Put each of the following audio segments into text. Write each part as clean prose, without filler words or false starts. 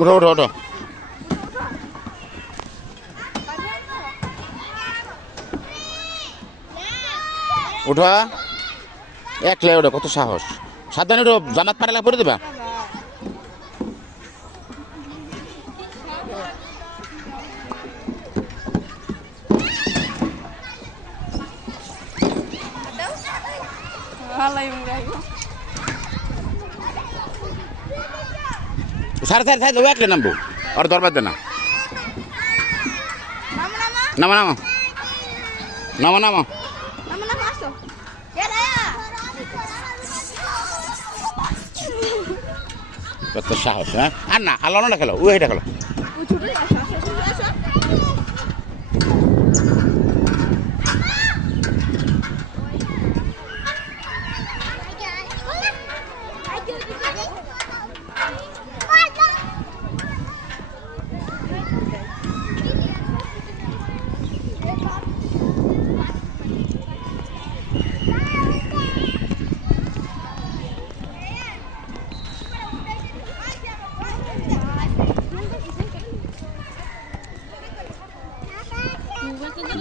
উঠো উঠো উঠো উঠো একলে ওঠো, কত সাহস! সাবধানে উঠো, জামাত পাড়া পরে দেবা। সাড়ে সাড়ে সাড়ে একলে নামবো, আর দরবার দে না। নামা নামা নামা নামা কত সাহস! হ্যাঁ আর না, আলো না খেলো, ও এটা খেলো।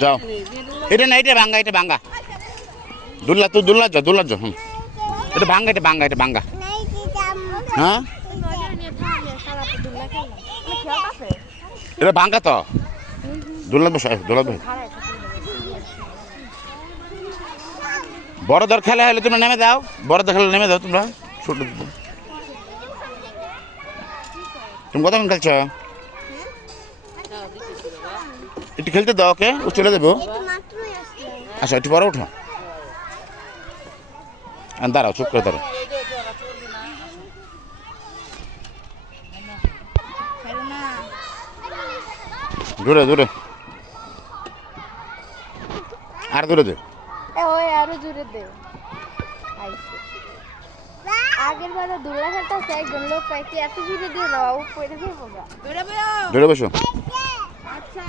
যাও, এটা না, এটা ভাঙ্গা, এটা ভাঙ্গা। দুল্লা তুই দুল্লা যা, দুল্লা যা। হুম, এটা ভাঙ্গা, এটা ভাঙ্গা, এটা ভাঙ্গা। হ্যাঁ এটা ভাঙ্গা তো, দুল্লা বসে, দুল্লা বসে। বড়দের খেলা হলে তোমরা নেমে দাও, বড়দের খেলা নেমে দাও তোমরা। ছোট তুমি কতক্ষণ খেলছ? একটু খেলতে দাও, ওকে, ও চলে যাবো। আচ্ছা একটু পরে উঠো, দাঁড়াও, চুপ করে দাঁড়াও। দূরে দূরে, আর দূরে দে, আরো জোরে দে। আগের বেলা দুলা খেলতেছে, একজন লোক কয়েকটি এত জোরে দিয়ে না, ও পড়ে যাবো। দূরে বসো। আচ্ছা